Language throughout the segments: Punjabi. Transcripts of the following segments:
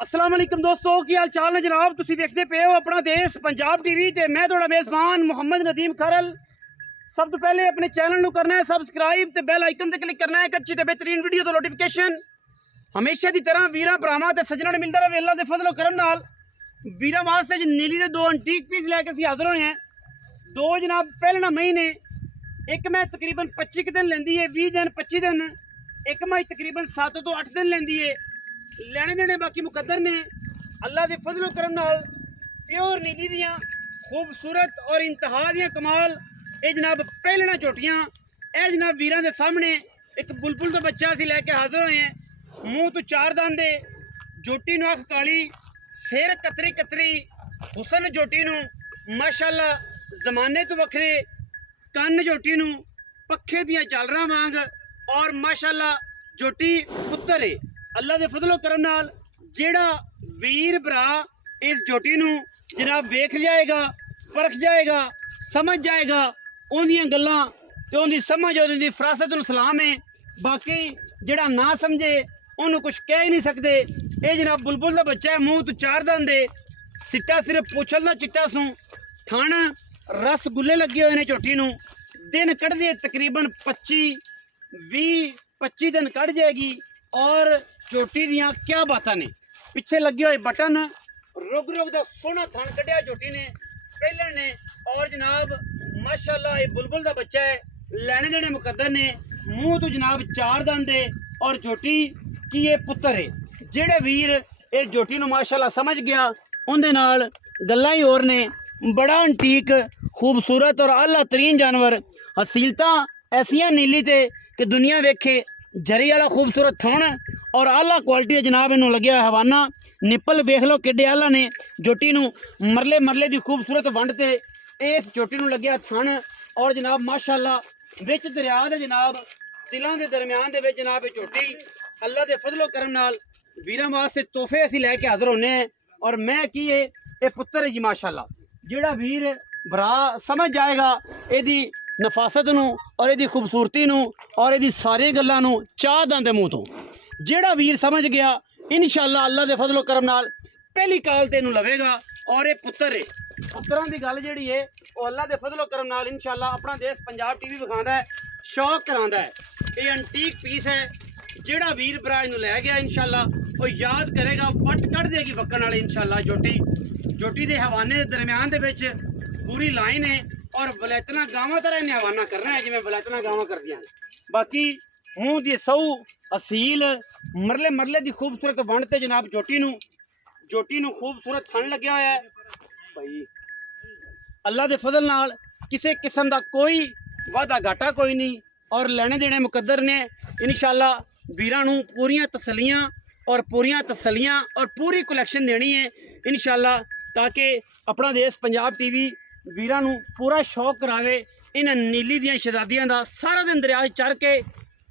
अस्सलाम वालेकुम दोस्तों की हाल चाल ने जनाब। तुसीं देखते पे हो अपना देश पंजाब टीवी ते मैं थोड़ा मेज़बान मुहम्मद नदीम खरल। सब तो पहले अपने चैनल को करना है सबसक्राइब ते बेल आइकन ते क्लिक करना है एक अच्छी ते बेहतरीन वीडियो तो नोटिफिकेशन हमेशा की तरह वीरां भरावां ते सज्जनां नूं मिलदा रहे। अल्लाह दे फजलो करम नाल वीरां वास्ते नीली दे दो एंटीक पीस लैके असीं हाज़र होए हैं। दो जनाब पहले महीने एक मैं तकरीबन 25 दिन लेंदी है, 20 दिन 25 दिन, एक माही तकरीबन 7 तो 8 दिन लेंदी है। लेने देने बाकी मुकद्दर ने अल्लाह के फजलो करम नाल प्योर नीली दियां खूबसूरत और इंतहा दियां कमाल ये जनाब पहलना झोटियां ए जनाब वीरां दे सामने एक बुलबुल का बच्चा असीं लैके हाज़र होए हैं। मूँह तो चार दांदे, झोटी नूं अख काली, सिर कतरी कतरी, हुसन झोटी नूं माशाअल्लाह जमाने तो वखरे, कन्न झोटी नूं पखे दियां झालरां वांग और माशाअल्लाह झोटी पुत्तर है। अल्लाह के फजलो करम नाल जेड़ा वीर भरा इस झोटी नूं जनाब वेख जाएगा, परख जाएगा, समझ जाएगा, उन्दियां गल्लां ते उन्दी समझ उन्दी फरासत नूं सलाम है। बाकी जेड़ा ना समझे उन्होंने कुछ कह ही नहीं सकते। ये जनाब बुलबुल का बच्चा है, मूँह तो चार दंद है, सिट्टा सिर्फ पुछल दा चिट्टा सूं, थण रसगुल्ले लगे हुए ने झोटी नूं। दिन कढ़दे तकरीबन 25 दिन कढ़ जाएगी और झोटी दियां क्या बातां ने। पिछे लगे हुए बटन, रुग रुग दा सोहना थण कढ़िया झोटी ने पहले ने और जनाब माशाअल्लाह ये बुलबुल का बच्चा है। लैने देने मुकद्दर ने, मूँह तो जनाब चार दंद है और झोटी की ये पुत्तर है। जेड़े वीर इस झोटी नूं माशाअल्लाह समझ गया उहदे नाल गल्लां ही होर ने। बड़ा अंटीक खूबसूरत और आला तरीन जानवर, हसीलतां ऐसियां नीली ते कि दुनिया वेखे, जरी वाला खूबसूरत थण और आला क्वालिटी है जनाब इनू लगे हुआ हवाना। निप्पल वेख लो किड्डे आला ने। झोटी नूं मरले मरले की खूबसूरत वंड ते इस झोटी नूं लग्या थण और जनाब माशाअल्लाह विच दरिया दे जनाब तिलां दे दरम्यान दे विच जनाब ये झोटी अल्लाह दे फजलो करम नाल वीरां वास्ते तोहफे असीं लैके हाज़र होने हैं। और मैं की ये पुत्तर है जी माशाअल्लाह। जेड़ा वीर भरा समझ जाएगा इहदी नफासत नूं और इहदी खूबसूरती नूं और इहदी सारी गल्लां नूं चाह दंदे मूँह तो, जेड़ा वीर समझ गया इंशाअल्लाह अल्लाह दे फजलो करम नाल पहली काल ते इनू लवेगा। और ये पुत्तर है, पुत्तरां दी गल जिहड़ी है वो अल्लाह दे फजलो करम नाल इंशाअल्लाह अपना देश पंजाब टीवी विखांदा है, शौक करांदा है। ये एंटीक पीस है, जेड़ा वीर भरा इनू लै गया इंशाअल्लाह वो याद करेगा, वट कढ़ देगी वक्कन वाले इंशाअल्लाह। झोटी दे हवाने दे दरम्यान दे विच पूरी लाइन है और वलैतना गावां तरह इन्हें हवाना करना है जिवें वलैतना गावां करदियां। बाकी मूँह दी सऊ असील मरले मरले की खूबसूरत वंड ते जनाब झोटी नूं खूबसूरत थण लग्या होया है। भाई अल्लाह दे फजल नाल किसी किस्म का कोई वादा घाटा कोई नहीं और लेने देने मुकद्दर ने इंशाअल्लाह। वीरां नूं पूरियां तसलियां और पूरी कलैक्शन देनी है इंशाअल्लाह, ताकि अपना देश पंजाब टीवी वीरां नूं पूरा शौक करावे। इन नीली दियां शहजादियां दा सारा दिन दरिया चढ़ के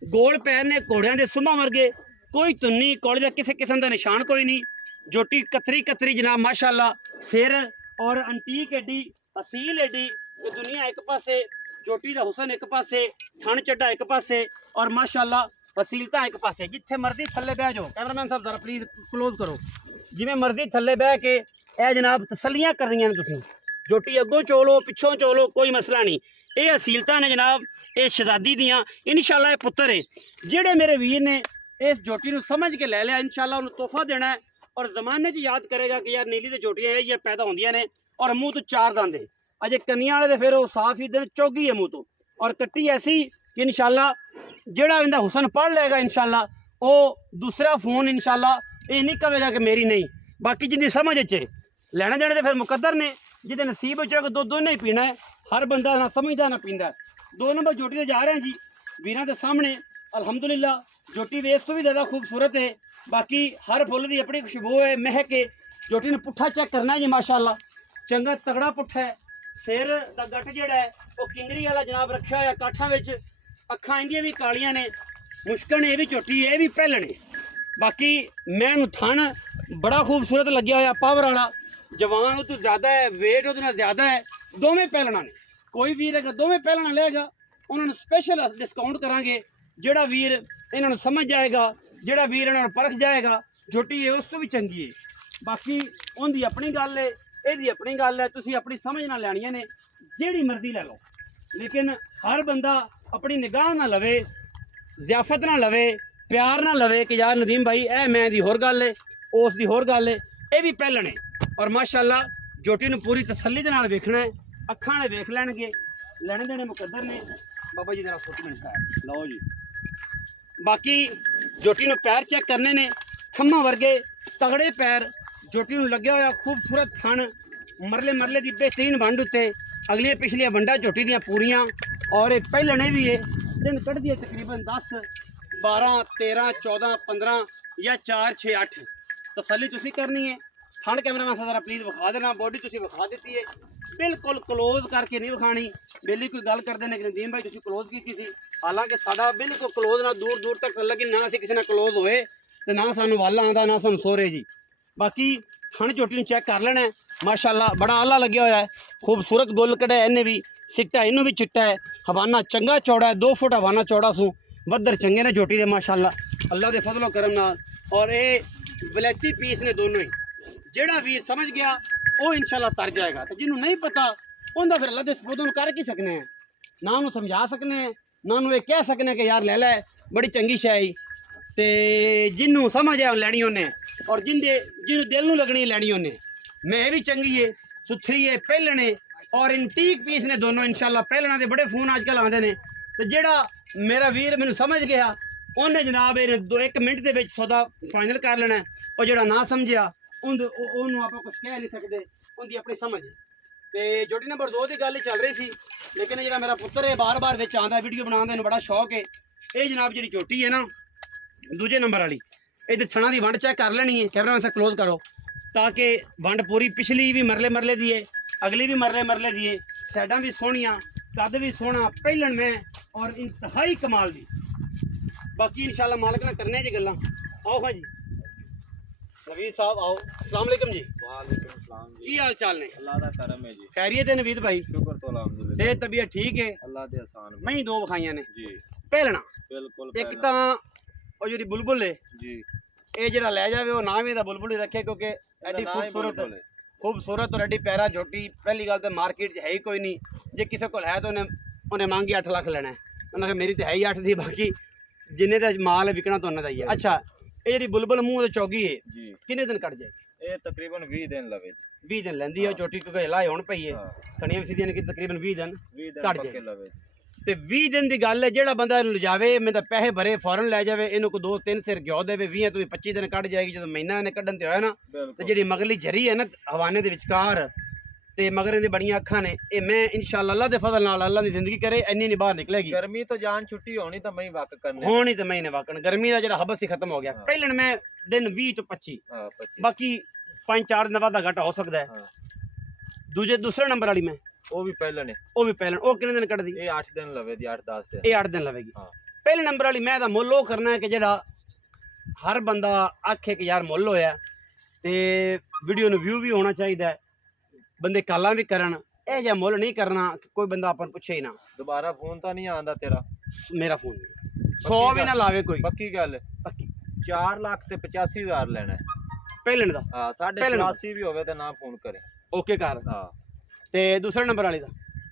गोल पैर ने घोड़ियां दे सुम्हां वर्गे, कोई धुन्नी कौड़े का किसी किस्म का निशान कोई नहीं। झोटी कतरी कतरी जनाब माशाअल्लाह, सिर और अंटीक एडी असील एडी कि दुनिया एक पासे, झोटी का हुसन एक पासे, थण चड्डा एक पासे और माशाअल्लाह असीलता एक पासे। जिथे मर्जी थले बह जाओ, कैमरामैन साहब जरा प्लीज क्लोज करो, जिमें मर्जी थले बह के ए जनाब तसलियां करनियां ने तुसीं। झोटी अगों चोलो पिछों चोलो कोई मसला नहीं। ये असीलता ने जनाब ये शहजादी दियां इंशाअल्लाह। ये पुत्तर है, जेड़े मेरे वीर ने इस झोटी नूं समझ के लै लिया इंशाअल्लाह उन्हें तोहफा देना है और जमाने च याद करेगा कि यार नीली ते झोटियां ये पैदा होंदियां ने और मूँह तो चार दंद है। अजे कन्नियां वाले फिर वो साफ ही दिन चौगी है मूँह तो और कट्टी ऐसी कि इंशाअल्लाह जेड़ा इनका हुसन पढ़ लेगा इंशाअल्लाह वो दूसरा फोन इंशाअल्लाह ये नहीं कहेगा कि मेरी नहीं। बाकी जिंदी समझ च लैने देने तो फिर मुकद्दर ने, जिदे नसीब च दो दोनों ही पीना है। हर बंदा ना समझदा ना पींदा। 2 नंबर झोटी से जा रहे हैं जी वीरां के सामने। अल्हम्दुलिल्लाह झोटी वेस तो भी ज़्यादा खूबसूरत है। बाकी हर फुल की अपनी खुशबू है, महक है। झोटी ने पुट्ठा चेक करना है जी माशाअल्लाह, चंगा तगड़ा पुट्ठा है। सिर का गट जोड़ा है वो किंगरी वाला जनाब रखा हुआ काठा में, अखां इंदियां भी कालियां ने, मुश्कन ये भी झोटी ये भी पहलण है। बाकी मैं थन बड़ा खूबसूरत लग्या होया, पावर वाला, जवान तो ज़्यादा है, वेट वो ज़्यादा है। दोवें पहलना ने, कोई वीर अगर दोवें पहलना लेगा उन्होंने स्पेशल डिस्काउंट करांगे। जेड़ा वीर इन्होंने समझ जाएगा, जेड़ा वीर इन्होंने परख जाएगा ਝੋਟੀ ਇਹ ਉਸ ਤੋਂ ਵੀ ਚੰਗੀ ਹੈ। ਬਾਕੀ ਉਹਦੀ ਆਪਣੀ ਗੱਲ ਹੈ, ਇਹਦੀ ਆਪਣੀ ਗੱਲ ਹੈ, ਤੁਸੀਂ ਆਪਣੀ ਸਮਝ ਨਾਲ ਲੈਣੀਆਂ ਨੇ, ਜਿਹੜੀ ਮਰਜ਼ੀ ਲੈ ਲਓ। ਲੇਕਿਨ ਹਰ ਬੰਦਾ ਆਪਣੀ ਨਿਗਾਹ ਨਾਲ ਲਵੇ, ਜ਼ਿਆਫਤ ਨਾਲ ਲਵੇ, ਪਿਆਰ ਨਾਲ ਲਵੇ ਕਿ ਯਾਰ ਨਦੀਮ ਭਾਈ ਇਹ ਮੈਂ ਦੀ ਹੋਰ ਗੱਲ ਹੈ, ਉਸ ਦੀ ਹੋਰ ਗੱਲ ਹੈ। ਇਹ ਵੀ ਪਹਿਲਣ ਹੈ ਔਰ ਮਾਸ਼ਾਅੱਲਾ ਝੋਟੀ ਨੂੰ ਪੂਰੀ ਤਸੱਲੀ ਦੇ ਨਾਲ ਵੇਖਣਾ ਹੈ। ਅੱਖਾਂ ਨਾਲ ਵੇਖ ਲੈਣਗੇ, ਲੈਣੇ ਦੇਣੇ ਮੁਕੱਦਰ ਨੇ। ਬਾਬਾ ਜੀ ਦਾ ਫੋਟੋ ਮਿਲਦਾ ਹੈ, ਲਓ ਜੀ। ਬਾਕੀ ਝੋਟੀ ਨੂੰ ਪੈਰ ਚੈੱਕ ਕਰਨੇ ਨੇ, ਖੰਮਾਂ ਵਰਗੇ ਤਗੜੇ ਪੈਰ, ਝੋਟੀ ਨੂੰ ਲੱਗਿਆ ਹੋਇਆ ਖੂਬਸੂਰਤ ਥਣ, ਮਰਲੇ ਮਰਲੇ ਦੀ ਬਿਹਤਰੀਨ ਵੰਡ ਉੱਤੇ, ਅਗਲੀਆਂ ਪਿਛਲੀਆਂ ਵੰਡਾਂ ਝੋਟੀ ਦੀਆਂ ਪੂਰੀਆਂ। ਔਰ ਇਹ ਪਹਿਲਣੇ ਵੀ ਹੈ, ਦਿਨ ਕੱਢਦੀ ਹੈ ਤਕਰੀਬਨ 10 12 13 14 15 ਜਾਂ 4 6 8। ਤਸੱਲੀ ਤੁਸੀਂ ਕਰਨੀ ਹੈ। ਥਣ ਕੈਮਰਾਮੈਨ ਸਾਰਾ ਪਲੀਜ਼ ਵਿਖਾ ਦੇਣਾ, ਬੋਡੀ ਤੁਸੀਂ ਵਿਖਾ ਦਿੱਤੀ ਹੈ, ਬਿਲਕੁਲ ਕਲੋਜ਼ ਕਰਕੇ ਨਹੀਂ ਵਿਖਾਣੀ। ਬੇਲੀ ਕੋਈ ਗੱਲ ਕਰਦੇ ਨੇ ਕਿ ਨਦੀਮ ਭਾਈ ਤੁਸੀਂ ਕਲੋਜ਼ ਕੀਤੀ ਸੀ, ਹਾਲਾਂਕਿ ਸਾਡਾ ਬਿਲਕੁਲ ਕਲੋਜ਼ ਨਾਲ ਦੂਰ ਦੂਰ ਤੱਕ ਲੱਗੀ, ਨਾ ਅਸੀਂ ਕਿਸੇ ਨਾਲ ਕਲੋਜ਼ ਹੋਏ ਤੇ ਨਾ ਸਾਨੂੰ ਵੱਲ ਆਉਂਦਾ ਨਾ ਸਾਨੂੰ ਸੋਰੇ ਜੀ। ਬਾਕੀ ਥਣ ਝੋਟੀ ਨੂੰ ਚੈੱਕ ਕਰ ਲੈਣਾ। ਮਾਸ਼ਾਅੱਲਾ ਬੜਾ ਆਲਾ ਲੱਗਿਆ ਹੋਇਆ ਹੈ, ਖੂਬਸੂਰਤ ਗੁੱਲ ਕਢਿਆ ਇਹਨੇ ਵੀ, ਸਿੱਟਾ ਇਹਨੂੰ ਵੀ ਚਿੱਟਾ ਹੈ, ਹਵਾਨਾ ਚੰਗਾ ਚੌੜਾ ਹੈ, 2 ਫੁੱਟ ਹਵਾਨਾ ਚੌੜਾ ਸੂ, ਬੱਦਰ ਚੰਗੇ ਨੇ ਝੋਟੀ ਦੇ ਮਾਸ਼ਾਅੱਲਾ ਅੱਲਾ ਦੇ ਫਜ਼ਲੋ ਕਰਮ ਨਾਲ। ਔਰ ਇਹ ਵਲੈਤੀ ਪੀਸ ਨੇ ਦੋਨੋਂ ਹੀ। ਜਿਹੜਾ ਵੀਰ ਸਮਝ ਗਿਆ ਉਹ ਇਨਸ਼ਾਅੱਲਾ ਤਰ ਜਾਏਗਾ, ਤੇ ਜਿਹਨੂੰ ਨਹੀਂ ਪਤਾ ਉਹਦਾ ਫਿਰ ਅੱਲਾ ਦੇ ਸਪੁਰਦ ਨੂੰ ਕਰ ਕੀ ਸਕਨੇ ਆ, ਨਾ ਉਹਨੂੰ ਸਮਝਾ ਸਕਨੇ ਆ, ਨਾ ਉਹਨੂੰ ਇਹ ਕਹਿ ਸਕਨੇ ਕਿ ਯਾਰ ਲੈ ਲੈ ਬੜੀ ਚੰਗੀ ਸ਼ੈ ਹੈ। ਤੇ ਜਿਹਨੂੰ ਸਮਝ ਆ ਲੈਣੀ ਉਹਨੇ, ਔਰ ਜਿਹਨੂੰ ਦਿਲ ਨੂੰ ਲੱਗਣੀ ਲੈਣੀ ਉਹਨੇ। ਮੈਂ ਇਹ ਵੀ ਚੰਗੀ ਹੈ, ਸੁਥਰੀ ਹੈ, ਪਹਿਲਣੇ ਔਰ ਇੰਟੀਕ ਪੀਸ ਨੇ ਦੋਨੋਂ ਇਨਸ਼ਾਅੱਲਾ। ਪਹਿਲਣਾ ਦੇ ਬੜੇ ਫੋਨ ਅੱਜ ਕੱਲ੍ਹ ਆਉਂਦੇ ਨੇ, ਤੇ ਜਿਹੜਾ ਮੇਰਾ ਵੀਰ ਮੈਨੂੰ ਸਮਝ ਗਿਆ ਉਹਨੇ ਜਨਾਬ ਇਹ 1 ਮਿੰਟ ਦੇ ਵਿੱਚ ਸੌਦਾ ਫਾਈਨਲ ਕਰ ਲੈਣਾ। ਉਹ ਜਿਹੜਾ ਨਾ ਸਮਝਿਆ ਉਹਨੂੰ ਆਪਾਂ ਕੁਝ ਕਹਿ ਨਹੀਂ ਸਕਦੇ, ਉਹਦੀ ਆਪਣੀ ਸਮਝ। ਤੇ ਝੋਟੀ ਨੰਬਰ 2 ਦੀ ਗੱਲ ਹੀ ਚੱਲ ਰਹੀ ਸੀ, ਲੇਕਿਨ ਜਿਹੜਾ ਮੇਰਾ ਪੁੱਤਰ ਹੈ ਬਾਰ-ਬਾਰ ਵਿੱਚ ਆਉਂਦਾ, ਵੀਡੀਓ ਬਣਾਉਣ ਦਾ ਇਹਨੂੰ ਬੜਾ ਸ਼ੌਕ ਹੈ। ਇਹ ਜਨਾਬ ਜਿਹੜੀ ਝੋਟੀ ਹੈ ਨਾ ਦੂਜੇ ਨੰਬਰ ਵਾਲੀ, ਇਹਦੇ ਥਣਾ ਦੀ ਵੰਡ ਚੈੱਕ ਕਰ ਲੈਣੀ ਹੈ। ਕੈਮਰਾ ਸੇ ਕਲੋਜ਼ ਕਰੋ ਤਾਂ ਕਿ ਵੰਡ ਪੂਰੀ, ਪਿਛਲੀ ਵੀ ਮਰਲੇ ਮਰਲੇ ਦੀ ਹੈ, ਅਗਲੀ ਵੀ ਮਰਲੇ ਮਰਲੇ ਦੀ ਹੈ, ਸਾਈਡਾਂ ਵੀ ਸੋਹਣੀਆਂ, ਕੱਦ ਵੀ ਸੋਹਣਾ, ਪਹਿਲਣ ਮੈਂ ਔਰ ਇੰਤਹਾਈ ਕਮਾਲ ਦੀ। ਬਾਕੀ ਇਨਸ਼ਾਅੱਲਾ ਮਾਲਕ ਨਾਲ ਕਰਨੇ ਜੀ ਗੱਲਾਂ। ਆਓ ਹਾਂ ਜੀ नवीद साहब आओ। अस्सलाम वालेकुम जी। वालेकुम सलाम जी। की हाल चाल ने? अल्लाह दा करम है जी। खैरियत है नवीद भाई? शुक्र तो अल्हम्दुलिल्लाह। सेहत तबीयत ठीक है? अल्लाह दे आसान मैं ही 2 विखाइयां ने जी। पहलना बिल्कुल एक ਤਾਂ ਉਹ ਜਿਹੜੀ ਬੁਲਬੁਲ ਹੈ जी। ਇਹ ਜਿਹੜਾ ਲੈ ਜਾਵੇ ਉਹ ਨਾਮ ਇਹਦਾ ਬੁਲਬੁਲ ਹੀ ਰੱਖੇ, ਕਿਉਂਕਿ ਐਡੀ ਖੂਬਸੂਰਤ ਔਰ ਐਡੀ ਪਿਆਰਾ ਝੋਟੀ। ਪਹਿਲੀ ਗੱਲ ਤਾਂ ਮਾਰਕੀਟ 'ਚ ਹੈ ਹੀ ਕੋਈ ਨਹੀਂ, ਜੇ ਕਿਸੇ ਕੋਲ ਹੈ ਤਾਂ ਉਹਨੇ ਮੰਗੀ 8 ਲੱਖ ਲੈਣਾ ਹੈ। ਉਹਨਾਂ ਕਿ ਮੇਰੀ ਤਾਂ ਹੈ ਹੀ 8 ਦੀ, ਬਾਕੀ ਜਿੰਨੇ ਦਾ ਮਾਲ ਹੈ ਵਿਕਣਾ ਤਾਂ ਉਹਨਾਂ ਦਾ ਹੀ ਹੈ। ਅੱਛਾ ਇਹ ਜਿਹੜੀ ਬੁਲਬੁਲ ਮੂੰਹ ਤੇ ਚੌਗੀ ਹੈ जी। ਕਿੰਨੇ ਦਿਨ ਕੱਢ ਜਾਏਗੀ? ਇਹ ਤਕਰੀਬਨ 20 ਦਿਨ ਲਵੇ ਜੀ। 20 ਦਿਨ ਲੈਂਦੀ ਹੈ ਝੋਟੀ, ਕਿਉਂਕਿ ਹਿਲਾ ਹੁਣ ਪਈ ਹੈ, ਕਣੀਆਂ ਵੀ ਸਿੱਧੀਆਂ ਨੇ ਕਿ ਤਕਰੀਬਨ 20 ਦਿਨ 20 ਦਿਨ ਕੱਢ ਪੱਕੇ ਜਾਏ। ਲਵੇ। ਤੇ 20 ਦਿਨ ਦੀ ਗੱਲ ਹੈ, ਜਿਹੜਾ ਬੰਦਾ ਇਹਨੂੰ ਲਿਜਾਵੇ ਮੈਂ ਤਾਂ ਪੈਸੇ ਭਰੇ ਫੌਰਨ ਲੈ ਜਾਵੇ, ਇਹਨੂੰ ਕੋ 2-3 ਸਿਰ ਗਿਓ ਦੇਵੇ, 20 ਤੋਂ 25 ਦਿਨ ਕੱਢ ਜਾਏਗੀ। ਜਦੋਂ ਮਹੀਨਾ ਇਹਨੇ ਕੱਢਣ ਤੇ ਹੋਇਆ ਨਾ, ਤੇ ਬਿਲਕੁਲ ਜਿਹੜੀ ਮਗਰਲੀ ਜਰੀ ਹੈ ਨਾ ਹਵਾਨੇ ਦੇ ਵਿਚਕਾਰ ਤੇ ਮਗਰ ਦੀ ਬੜੀਆਂ ਅੱਖਾਂ ਨੇ, ਇਹ ਮੈਂ ਇਨਸ਼ਾਅੱਲਾ ਅੱਲਾ ਦੇ ਫਜ਼ਲ ਨਾਲ ਅੱਲਾ ਦੀ ਜ਼ਿੰਦਗੀ ਕਰੇ ਇੰਨੀ ਨਹੀਂ ਬਾਹਰ ਨਿਕਲੇਗੀ। ਗਰਮੀ ਤੋਂ ਜਾਨ ਛੁੱਟੀ ਹੋਣੀ ਤਾਂ ਮੈਂ ਵਕ ਕਰਨੇ ਹੋਣੀ ਤੇ ਮਹੀਨੇ ਵਾਕਣ, ਗਰਮੀ ਦਾ ਜਿਹੜਾ ਹਬਸ ਹੀ ਖਤਮ ਹੋ ਗਿਆ। ਹਾਂ। ਪਹਿਲਣ ਮੈਂ ਦਿਨ 20 ਤੋਂ 25, ਹਾਂ 25। ਬਾਕੀ 5-4 ਦਿਨ ਬਾਅਦ ਦਾ ਘਟਾ ਹੋ ਸਕਦਾ ਹੈ। ਹਾਂ ਦੂਸਰੇ ਨੰਬਰ ਵਾਲੀ ਮੈਂ ਉਹ ਵੀ ਪਹਿਲਾਂ ਨੇ, ਉਹ ਵੀ ਪਹਿਲਣ, ਉਹ ਕਿੰਨੇ ਦਿਨ ਕੱਢਦੀ? ਇਹ 8 ਦਿਨ ਲਵੇ ਦੀ, 8-10 ਦਿਨ। ਇਹ 8 ਦਿਨ ਲਵੇਗੀ। ਹਾਂ। ਪਹਿਲੇ ਨੰਬਰ ਵਾਲੀ ਮੈਂ ਦਾ ਮੁੱਲ ਉਹ ਕਰਨਾ ਹੈ ਕਿ ਜਿਹੜਾ ਹਰ ਬੰਦਾ ਆਖੇ ਕਿ ਯਾਰ ਮੁੱਲ ਹੋਇਆ, ਤੇ ਵੀਡੀਓ ਨੂੰ ਵਿਊ ਵੀ ਹੋਣਾ ਚਾਹੀਦਾ ਹੈ, ਬੰਦੇ ਕਾਲਾਂ ਵੀ ਕਰਨ। ਇਹ ਜਿਹਾ ਮੁੱਲ ਨਹੀਂ ਕਰਨਾ ਕਿ ਕੋਈ ਬੰਦਾ ਆਪਾਂ ਨੂੰ ਪੁੱਛੇ ਹੀ ਨਾ। ਦੁਬਾਰਾ ਫੋਨ ਤਾਂ ਨਹੀਂ ਆਉਂਦਾ ਤੇਰਾ? ਮੇਰਾ ਫੋਨ 100 ਵੀ ਨਾ ਲਾਵੇ ਕੋਈ। ਪੱਕੀ ਗੱਲ ਹੈ। ਪੱਕੀ 4 ਲੱਖ ਤੇ 85,000 ਲੈਣਾ ਹੈ। ਪਹਿਲਣ ਦਾ ਹਾਂ ਪਹਿਲਾਂ 84 ਵੀ ਹੋਵੇ ਤਾਂ ਨਾ ਫੋਨ ਕਰੇ। ਓਕੇ ਕਰ। ਹਾਂ ਤੇ ਦੂਸਰੇ ਨੰਬਰ ਵਾਲੀ ਦਾ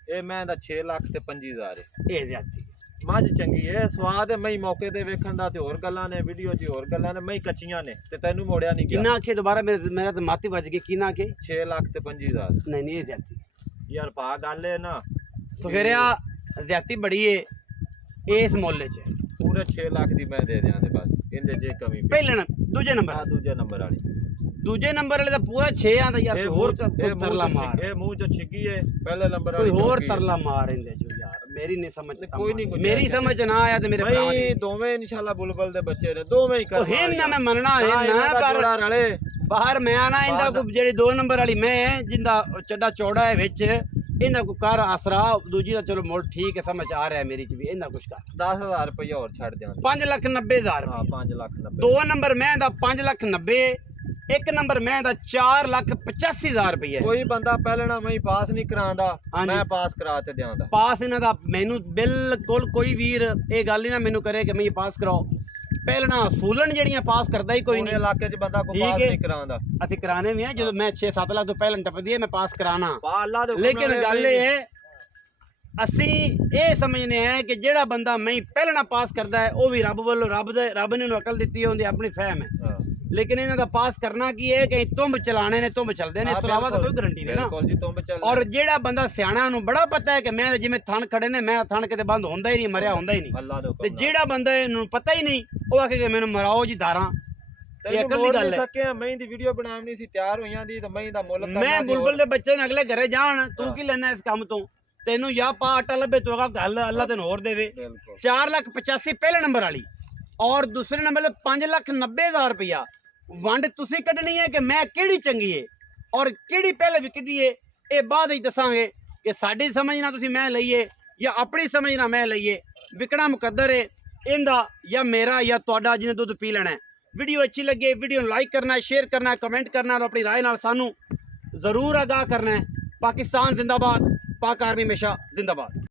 ਇਹ ਮੈਂ ਦਾ 6 ਲੱਖ ਤੇ 25,000 ਹੈ। ਇਹ ਜ਼ਿਆਦਤੀ। ਮੱਝ ਚੰਗੀ ਹੈ, ਸਵਾਦ ਹੈ। ਮੈਂ ਮੌਕੇ ਤੇ ਵੇਖਣ ਦਾ ਤੇ ਹੋਰ ਗੱਲਾਂ ਨੇ, ਵੀਡੀਓ 'ਚ ਹੋਰ ਗੱਲਾਂ ਨੇ। ਮੈਂ ਕੱਚੀਆਂ ਨੇ ਤੇ ਤੈਨੂੰ ਮੋੜਿਆ ਨਹੀਂ ਗਿਆ। ਕਿੰਨਾ ਆਖੇ ਦੁਬਾਰਾ? ਮੇਰਾ ਤਾਂ ਮਾਤੀ ਵੱਜ ਗਈ। ਕਿੰਨਾ ਆਖੇ? 6 ਲੱਖ ਤੇ 25,000। ਨਹੀਂ ਨਹੀਂ, ਇਹ ਜ਼ਿਆਦਤੀ ਯਾਰ ਭਾ ਗੱਲ ਹੈ ਨਾ, ਸੁਖੇਰਿਆ ਜ਼ਿਆਦਤੀ ਬੜੀ ਹੈ ਇਸ ਮੁੱਲ 'ਚ। ਪੂਰੇ 6 ਲੱਖ ਦੀ ਮੈਂ ਦੇ ਦਿਆਂ ਤੇ ਬਸ, ਇਹਦੇ ਜੇ ਕਮੀ ਪਈ। ਪਹਿਲਣ ਦੂਜੇ ਨੰਬਰ ਆ ਦੂਜੇ ਨੰਬਰ ਵਾਲੀ, ਦੂਜੇ ਨੰਬਰ ਵਾਲੇ ਦਾ ਪੂਰਾ 6 ਆਂਦਾ ਯਾਰ। ਕੋਈ ਹੋਰ ਤਰਲਾ ਮਾਰ, ਇਹ ਮੂੰਹ 'ਚ ਛਿੱਕੀ ਹੈ। ਪਹਿਲੇ ਨੰਬਰ ਕੋਈ ਵਾਲੀ ਹੋਰ ਚੌਕੀ ਹੈ। ਤਰਲਾ ਮਾਰ ਇਹਦੇ ਚੋਂ ਯਾਰ। ਮੇਰੀ ਨਹੀਂ ਸਮਝ ਕੋਈ ਨਹੀਂ, ਕੋਈ ਮੇਰੀ ਸਮਝ ਚ ਨਾ ਆਇਆ ਤੇ ਮੇਰੇ ਭਰਾ ਭਾਈ ਦੀ। ਦੋਵੇਂ ਇਨਸ਼ਾਅੱਲਾ ਬੁਲਬੁਲ ਦੇ ਬੱਚੇ ਨੇ, ਦੋਵੇਂ ਹੀ ਕਰ ਉਹ ਹਿੰਨ ਨਾ ਮੈਂ ਮੰਨਣਾ ਹੈ ਨਾ, ਪਰ ਰਲੇ ਬਾਹਰ ਮੈਂ ਆਣਾ ਇਹਦਾ ਕੋਈ ਜਿਹੜੀ 2 ਨੰਬਰ ਵਾਲੀ ਮੈਂ ਹੈ ਜਿੰਦਾ ਚੱਡਾ ਚੌੜਾ ਹੈ ਵਿੱਚ, ਇਹਦਾ ਕੋਈ ਕਰ ਆਸਰਾ। ਦੂਜੀ ਦਾ ਚਲੋ ਮੁੱਲ ਠੀਕ ਹੈ, ਸਮਝ ਆ ਰਿਹਾ ਮੇਰੀ ਚ ਵੀ। ਇਹਦਾ ਕੁਛ ਕਰ 10,000 ਰੁਪਏ ਹੋਰ ਛੱਡ ਦਿਆਂ। 5,90,000। ਹਾਂ 5,90,000। 2 ਨੰਬਰ ਮੈਂ ਦਾ 5,90,000, 1 ਨੰਬਰ ਮੈਂ ਦਾ 4,85,000 ਰੁਪਏ। ਕੋਈ ਬੰਦਾ ਪਹਿਲਣਾ ਮੈਂ ਪਾਸ ਨਹੀਂ ਕਰਾਂਦਾ, ਹਾਂਜੀ। ਮੈਂ ਪਾਸ ਕਰਾ ਤੇ ਦਿਆਂਦਾ। ਪਾਸ ਇਹਨਾਂ ਦਾ ਮੈਨੂੰ ਬਿਲਕੁਲ ਕੋਈ ਵੀਰ ਇਹ ਗੱਲ ਹੀ ਨਾ ਮੈਨੂੰ ਕਰੇ ਕਿ ਮੈਂ ਪਾਸ ਕਰਾਓ। ਪਹਿਲਣਾ ਸੂਲਣ ਜਿਹੜੀਆਂ ਪਾਸ ਕਰਦਾ ਹੀ ਕੋਈ ਪੂਰੇ ਨਹੀਂ। ਇਲਾਕੇ 'ਚ ਬੰਦਾ ਕੋਈ ਠੀਕ ਪਾਸ ਹੈ। ਨਹੀਂ ਕਰਾਉਂਦਾ। ਅਸੀਂ ਕਰਾਣੇ ਵੀ ਆ ਜਦੋਂ ਮੈਂ 6-7 ਲੱਖ ਤੋਂ ਪਹਿਲਣ ਟੱਪਦੀ ਹੈ ਮੈਂ ਪਾਸ ਕਰਾਣਾ। ਪਾ ਅੱਲਾ ਦੇ ਹੁਕਮ ਲੇਕਿਨ ਨਾਲ ਗੱਲ ਇਹ ਹੈ ਅਸੀਂ ਇਹ ਸਮਝਨੇ ਆ ਕਿ ਜਿਹੜਾ ਬੰਦਾ ਮੈਂ ਪਹਿਲਣਾ ਪਾਸ ਕਰਦਾ ਹੈ ਉਹ ਵੀ ਰੱਬ ਵੱਲੋਂ ਰੱਬ ਨੇ ਉਹਨੂੰ ਅਕਲ ਦਿੱਤੀ ਹੈ, ਉਹਦੀ ਆਪਣੀ ਫਹਿਮ ਹੈ। ਹਾਂ। ਲੇਕਿਨ ਇਹਨਾਂ ਦਾ ਪਾਸ ਕਰਨਾ ਕੀ ਹੈ ਕਿ ਤੁੰਬ ਚਲਾਣੇ ਨੇ, ਤੁੰਬ ਚੱਲਦੇ ਨੇ, ਇਸ ਤੋਂ ਇਲਾਵਾ ਤਾਂ ਕੋਈ ਗਰੰਟੀ ਨਹੀਂ ਨਾ। ਬਿਲਕੁਲ ਜੀ ਤੁੰਬ ਚੱਲ ਔਰ ਜਿਹੜਾ ਬੰਦਾ ਸਿਆਣਾ ਉਹਨੂੰ ਬੜਾ ਪਤਾ ਹੈ ਕਿ ਮੈਂ ਜਿਵੇਂ ਥਣ ਖੜੇ ਨੇ, ਮੈਂ ਥਣ ਕਿਤੇ ਬੰਦ ਹੁੰਦਾ ਹੀ ਨਹੀਂ, ਮਰਿਆ ਹੁੰਦਾ ਹੀ ਨਹੀਂ। ਅੱਲਾ ਦੇ ਹੁਕਮ ਤੇ ਜਿਹੜਾ ਬੰਦਾ ਇਹਨੂੰ ਪਤਾ ਹੀ ਨਹੀਂ ਉਹ ਆਖੇ ਕਿ ਮੈਨੂੰ ਮਰਾਓ ਜੀ ਧਾਰਾਂ। ਇਹ ਅਕਲ ਦੀ ਗੱਲ ਹੈ। ਸਕਿਆ ਮੈਂ ਦੀ ਵੀਡੀਓ ਬਣਾਉਣੀ ਸੀ, ਤਿਆਰ ਹੋਈਆਂ ਦੀ ਤੇ ਮੈਂ ਦਾ ਮੁੱਲ ਕਰਨਾ ਮੈਂ ਸੀ। ਬੁਲਬੁਲ ਦੇ ਬੱਚੇ ਨੇ ਅਗਲੇ ਘਰੇ ਜਾਣ, ਤੂੰ ਕੀ ਲੈਣਾ ਇਸ ਕੰਮ ਤੋਂ? ਤੈਨੂੰ ਜਾਂ ਪਾ ਆਟਾ ਲੱਭੇ ਤੂੰ ਗੱਲ ਅੱਲਾ ਤੈਨੂੰ ਹੋਰ ਦੇਵੇ। ਬਿਲਕੁਲ 4,85,000 ਪਹਿਲੇ ਨੰਬਰ ਵਾਲੀ ਔਰ ਦੂਸਰੇ ਨੰਬਰ 5,90,000 ਰੁਪਇਆ ਵੰਡ ਤੁਸੀਂ ਕੱਢਣੀ ਹੈ ਕਿ ਮੈਂ ਕਿਹੜੀ ਚੰਗੀ ਏ ਔਰ ਕਿਹੜੀ ਪਹਿਲੇ ਵਿਕਦੀ ਏ। ਇਹ ਬਾਅਦ ਵਿੱਚ ਦੱਸਾਂਗੇ ਕਿ ਸਾਡੀ ਸਮਝ ਨਾਲ ਤੁਸੀਂ ਮੈਂ ਲਈਏ ਜਾਂ ਆਪਣੀ ਸਮਝ ਨਾਲ ਮੈਂ ਲਈਏ। ਵਿਕਣਾ ਮੁਕੱਦਰ ਏ ਇਹਦਾ ਜਾਂ ਮੇਰਾ ਜਾਂ ਤੁਹਾਡਾ ਜਿਹਨੇ ਦੁੱਧ ਪੀ ਲੈਣਾ ਹੈ। ਵੀਡੀਓ ਅੱਛੀ ਲੱਗੇ ਵੀਡੀਓ ਨੂੰ ਲਾਈਕ ਕਰਨਾ, ਸ਼ੇਅਰ ਕਰਨਾ, ਕਮੈਂਟ ਕਰਨਾ ਔਰ ਆਪਣੀ ਰਾਏ ਨਾਲ ਸਾਨੂੰ ਜ਼ਰੂਰ ਆਗਾਹ ਕਰਨਾ ਹੈ। ਪਾਕਿਸਤਾਨ ਜ਼ਿੰਦਾਬਾਦ, पाक आर्मी हमेशा जिंदाबाद।